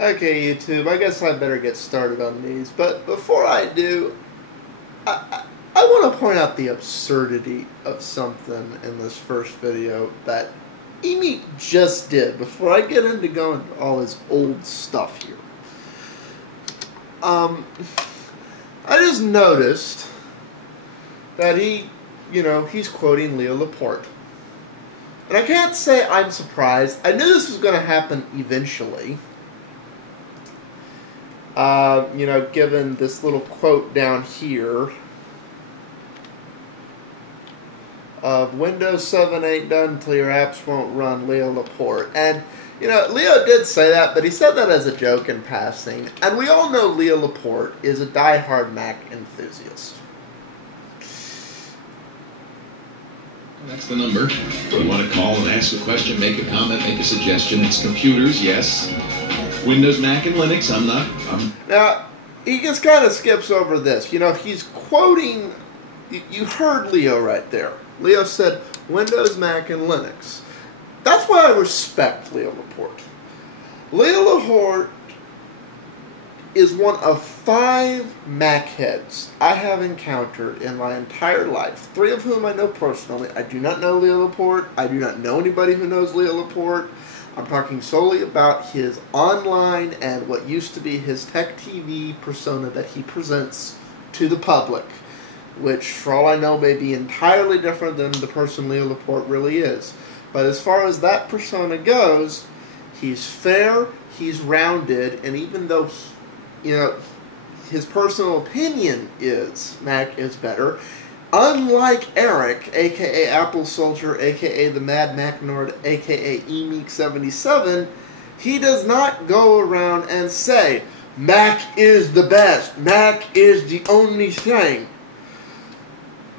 Okay, YouTube, I guess I better get started on these. But before I do, I want to point out the absurdity of something in this first video that Emeek just did before I get into going to all his old stuff here. I just noticed that he's quoting Leo Laporte. And I can't say I'm surprised. I knew this was going to happen eventually. Given this little quote down here of Windows 7 ain't done until your apps won't run, Leo Laporte. And, Leo did say that, but he said that as a joke in passing. And we all know Leo Laporte is a diehard Mac enthusiast. That's the number. You want to call and ask a question, make a comment, make a suggestion. It's computers, yes. Windows, Mac, and Linux. Now, he just kind of skips over this. He's quoting... You heard Leo right there. Leo said, Windows, Mac, and Linux. That's why I respect Leo Laporte. Leo Laporte is one of 5 Mac heads I have encountered in my entire life. 3 of whom I know personally. I do not know Leo Laporte. I do not know anybody who knows Leo Laporte. I'm talking solely about his online and what used to be his tech TV persona that he presents to the public, which, for all I know, may be entirely different than the person Leo Laporte really is. But as far as that persona goes, he's fair, he's rounded, and even though, his personal opinion is Mac is better, unlike Eric, a.k.a. AppleSoldier, a.k.a. the Mad Mac Nerd, a.k.a. Emeek77, he does not go around and say, Mac is the best, Mac is the only thing.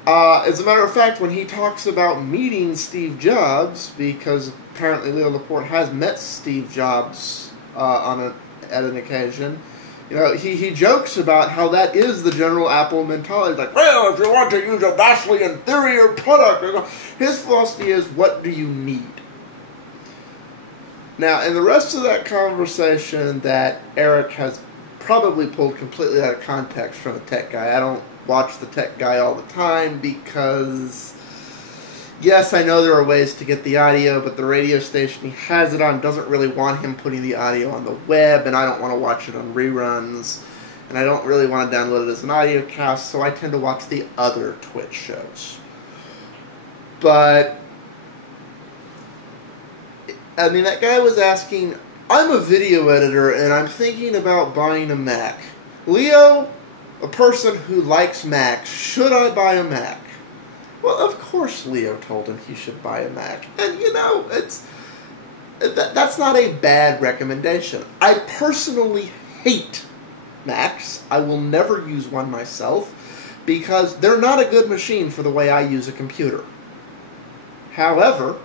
As a matter of fact, when he talks about meeting Steve Jobs, because apparently Leo Laporte has met Steve Jobs at an occasion, he jokes about how that is the general Apple mentality. Like, well, if you want to use a vastly inferior product, his philosophy is, what do you need? Now, in the rest of that conversation that Eric has probably pulled completely out of context from the tech guy, I don't watch the tech guy all the time because, yes, I know there are ways to get the audio, but the radio station he has it on doesn't really want him putting the audio on the web, and I don't want to watch it on reruns, and I don't really want to download it as an audio cast, so I tend to watch the other Twitch shows. But, that guy was asking, I'm a video editor, and I'm thinking about buying a Mac. Leo, a person who likes Macs, should I buy a Mac? Well, of course Leo told him he should buy a Mac. And, that's not a bad recommendation. I personally hate Macs. I will never use one myself because they're not a good machine for the way I use a computer. However,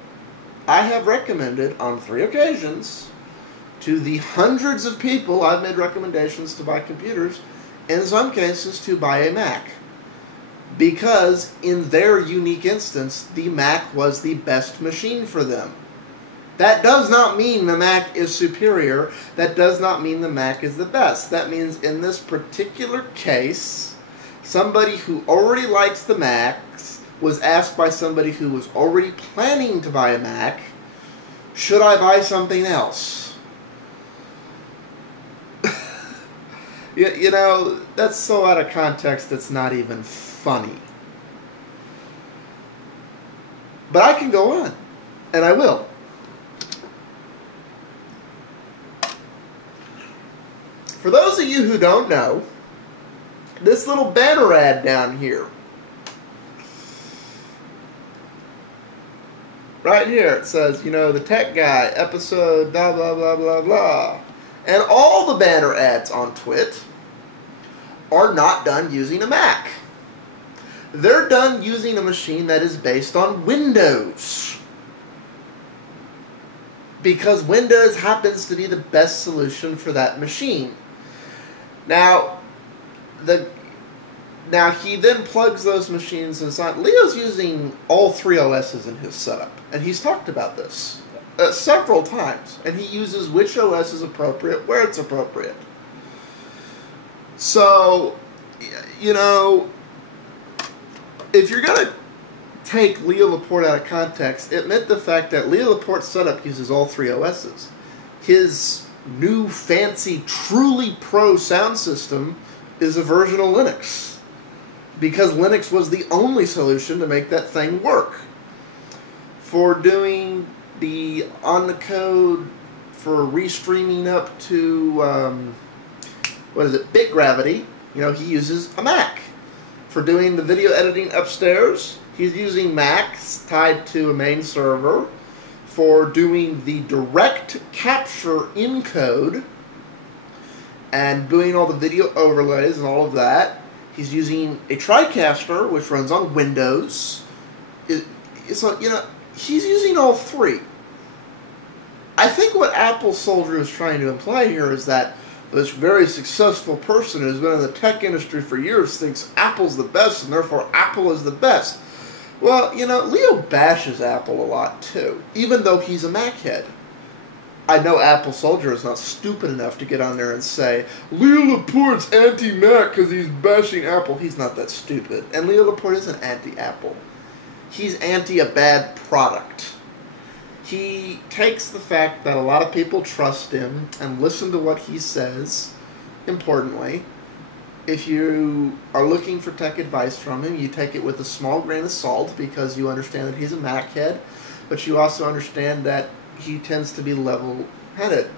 I have recommended on 3 occasions to the hundreds of people I've made recommendations to buy computers, in some cases to buy a Mac. Because in their unique instance, the Mac was the best machine for them. That does not mean the Mac is superior. That does not mean the Mac is the best. That means in this particular case, somebody who already likes the Macs was asked by somebody who was already planning to buy a Mac, should I buy something else? That's so out of context it's not even funny. But I can go on, and I will. For those of you who don't know, this little banner ad down here, right here, it says, the tech guy, episode blah, blah, blah, blah, blah. And all the banner ads on Twit are not done using a Mac. They're done using a machine that is based on Windows. Because Windows happens to be the best solution for that machine. Now, he then plugs those machines inside. Leo's using all 3 OSs in his setup, and he's talked about this. several times, and he uses which OS is appropriate, where it's appropriate. So, you know, if you're going to take Leo Laporte out of context, admit the fact that Leo Laporte's setup uses all 3 OSs. His new, fancy, truly pro sound system is a version of Linux, because Linux was the only solution to make that thing work. For doing the on-the-code for restreaming up to, Bit Gravity, you know, he uses a Mac. For doing the video editing upstairs, he's using Macs tied to a main server. For doing the direct capture encode and doing all the video overlays and all of that, he's using a TriCaster, which runs on Windows. So, you know, he's using all 3. I think what AppleSoldier is trying to imply here is that this very successful person who's been in the tech industry for years thinks Apple's the best, and therefore Apple is the best. Well, you know, Leo bashes Apple a lot, too, even though he's a Mac head. I know AppleSoldier is not stupid enough to get on there and say, Leo Laporte's anti-Mac because he's bashing Apple. He's not that stupid. And Leo Laporte isn't anti-Apple. He's anti a bad product. He takes the fact that a lot of people trust him and listen to what he says, importantly. If you are looking for tech advice from him, you take it with a small grain of salt because you understand that he's a Mac head, but you also understand that he tends to be level-headed.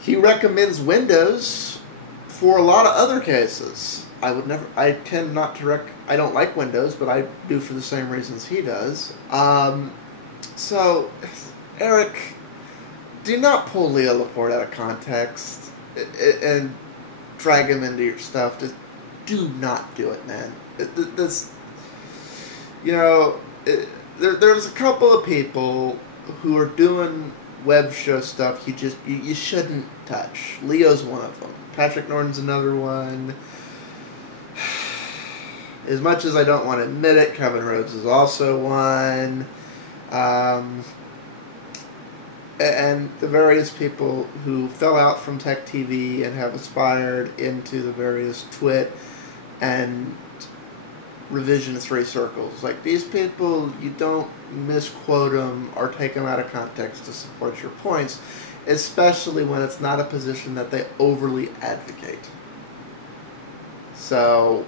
He recommends Windows for a lot of other cases. I tend not to I don't like Windows, but I do for the same reasons he does. So, Eric, do not pull Leo Laporte out of context and drag him into your stuff. Just do not do it, man. There's a couple of people who are doing web show stuff you shouldn't touch. Leo's one of them. Patrick Norton's another one. As much as I don't want to admit it, Kevin Rhodes is also one. And the various people who fell out from Tech TV and have aspired into the various twit and revision 3 circles. Like, these people, you don't misquote them or take them out of context to support your points, especially when it's not a position that they overly advocate. So,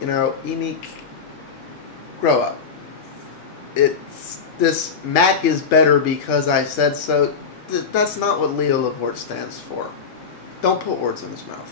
you know, Emeek, grow up. This Mac is better because I said so. That's not what Leo Laporte stands for. Don't put words in his mouth.